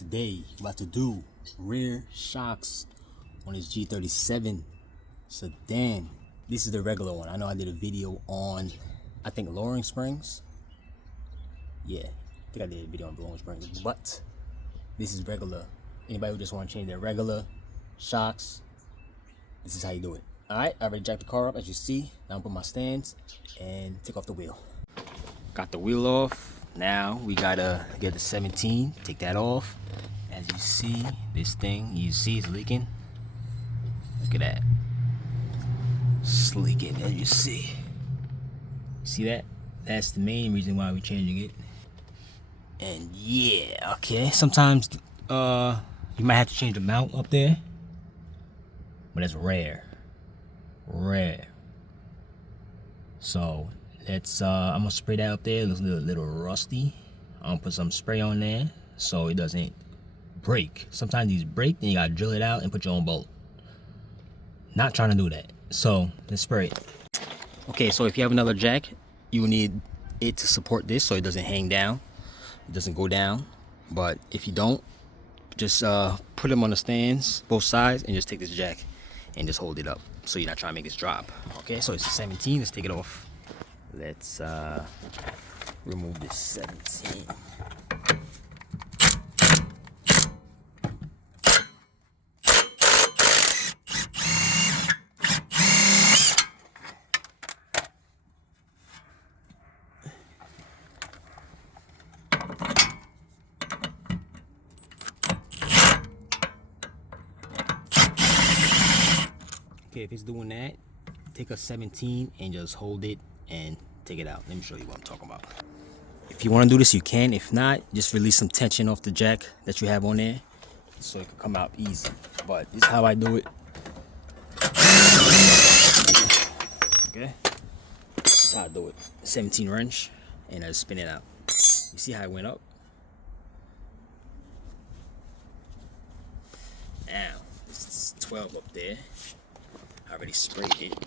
Today, about to do rear shocks on this G37 sedan. This is the regular one. I know I did a video on, I think, lowering springs. Yeah, I think I did a video on lowering springs, but this is regular. Anybody who just want to change their regular shocks, this is how you do it. Alright, I already jacked the car up, as you see. Now I'm put my stands and take off the wheel. Got the wheel off. Now we gotta get the 17, take that off. As you see, this thing, you see it's leaking. Look at that. It's leaking, as you see. See that? That's the main reason why we're changing it. And yeah, okay. Sometimes you might have to change the mount up there. But that's rare. Rare. So let's I'm gonna spray that up there. It looks a little rusty. I'm gonna put some spray on there so it doesn't break. Sometimes these break, then you gotta drill it out and put your own bolt. Not trying to do that. So let's spray it. Okay, so if you have another jack, you will need it to support this so it doesn't hang down. It doesn't go down. But if you don't, just put them on the stands, both sides, and just take this jack and just hold it up so you're not trying to make this drop. Okay, so it's a 17. Let's take it off. Let's remove this 17. Okay, if it's doing that, take a 17 and just hold it and take it out. Let me show you what I'm talking about. If you want to do this, you can. If not, just release some tension off the jack that you have on there so it can come out easy. But this is how I do it. Okay, that's how I do it. 17 wrench, and I just spin it out. You see how it went up? Now, it's 12 up there. I already sprayed it.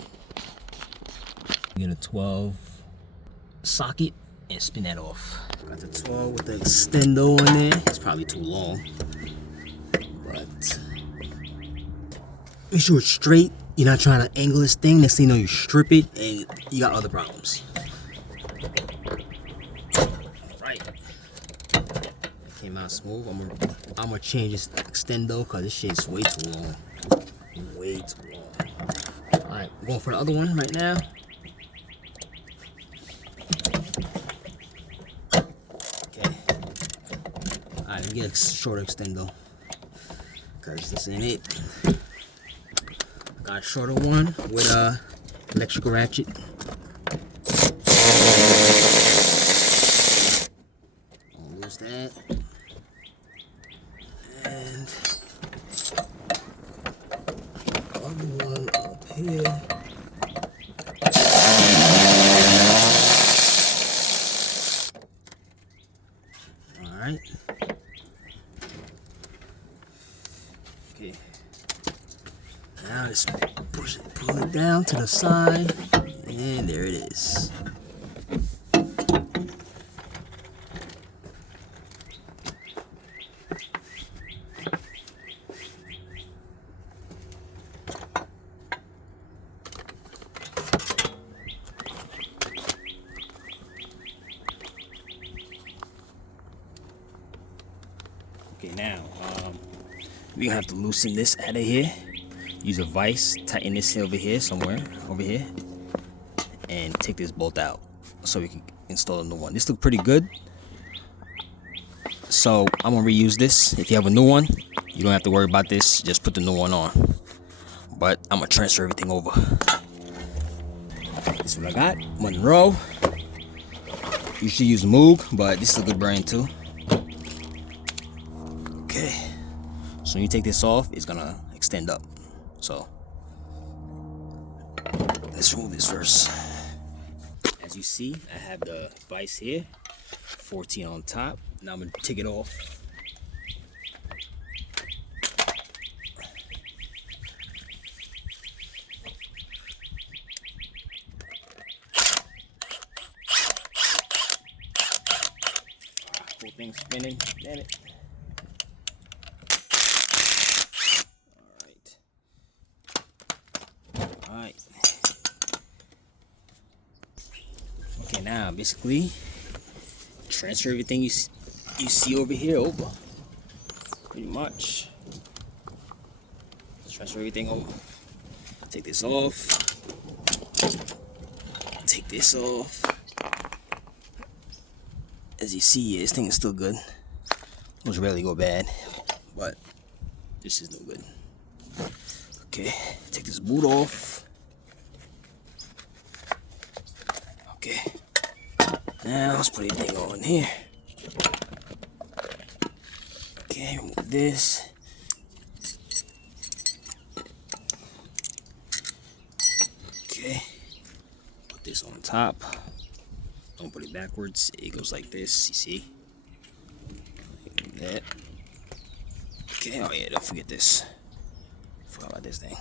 Get a 12 socket and spin that off. Got the 12 with the extendo in there. It's probably too long, but make sure it's straight. You're not trying to angle this thing. Next thing you know, you strip it and you got other problems. All right, it came out smooth. I'm gonna change this extendo because this shit's way too long. Way too long. Alright, we're going for the other one right now. Okay. Alright, let me get a shorter extendo, because this ain't it. Got a shorter one with a electrical ratchet. I'll lose that. And other one up here. Alright. Okay. Now just pull it down to the side. And there it is. Okay, now we're gonna have to loosen this out of here. Use a vise, tighten this over here, somewhere over here, and take this bolt out so we can install a new one. This looks pretty good, so I'm gonna reuse this. If you have a new one, you don't have to worry about this. Just put the new one on. But I'm gonna transfer everything over. This is what I got. Monroe. You should use Moog, but this is a good brand too. Okay, so when you take this off, it's gonna extend up. So let's remove this first. As you see, I have the vise here, 14 on top. Now I'm gonna take it off. Whole thing spinning, damn it. Okay, now basically transfer everything you see over here over. Pretty much. Transfer everything over. Take this off. Take this off. As you see, this thing is still good. Those rarely go bad, but this is no good. Okay, take this boot off. Okay, now let's put everything on here. Okay, remove this. Okay, put this on top. Don't put it backwards. It goes like this, you see? Like that. Okay, oh yeah, don't forget this. Forgot about this thing.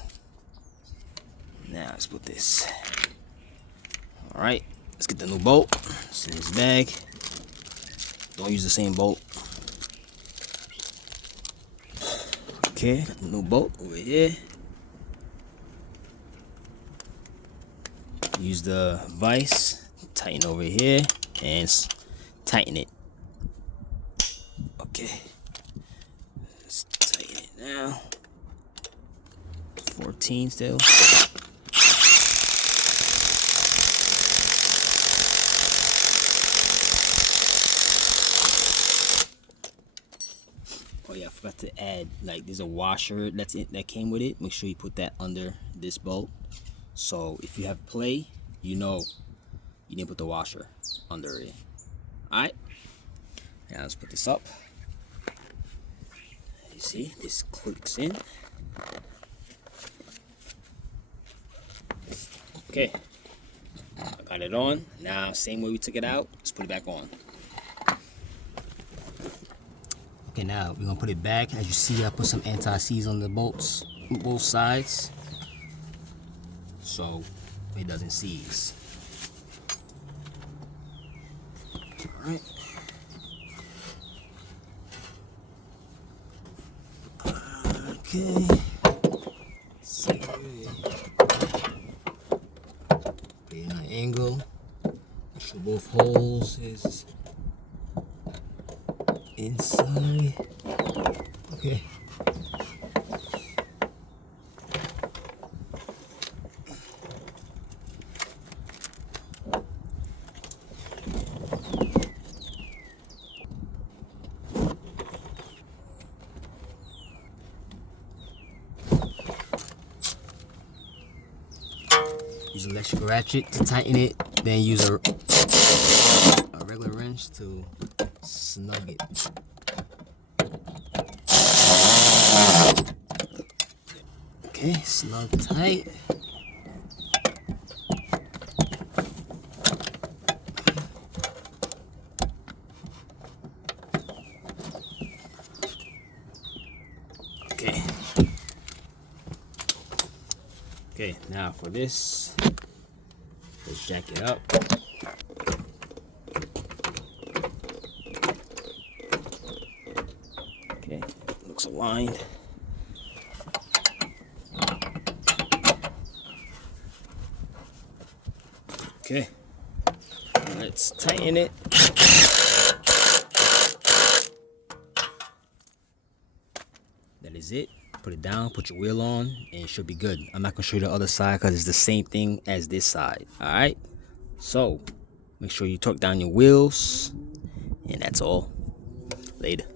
Now let's put this. Alright, let's get the new bolt. It's in this bag. Don't use the same bolt. Okay, got the new bolt over here. Use the vise, tighten over here, and tighten it. Okay, let's tighten it now. 14 still. Oh yeah, I forgot to add, like, there's a washer that came with it. Make sure you put that under this bolt. So if you have play, you know you didn't put the washer under it. Alright, now let's put this up. You see, this clicks in. Okay, I got it on. Now, same way we took it out, let's put it back on. Okay, now we're gonna put it back. As you see, I put some anti-seize on the bolts, both sides, so it doesn't seize. All right. Okay. So, put it in an angle. Make sure both holes is inside. Okay. Use an electric ratchet to tighten it, then use a regular wrench to snug it. Okay, snug tight. Okay. Okay, now for this, let's jack it up. Okay, looks aligned. Okay, let's tighten it. That is it. Put it down, put your wheel on, and it should be good. I'm not gonna show you the other side because it's the same thing as this side. All right, so make sure you torque down your wheels, and that's all. Later.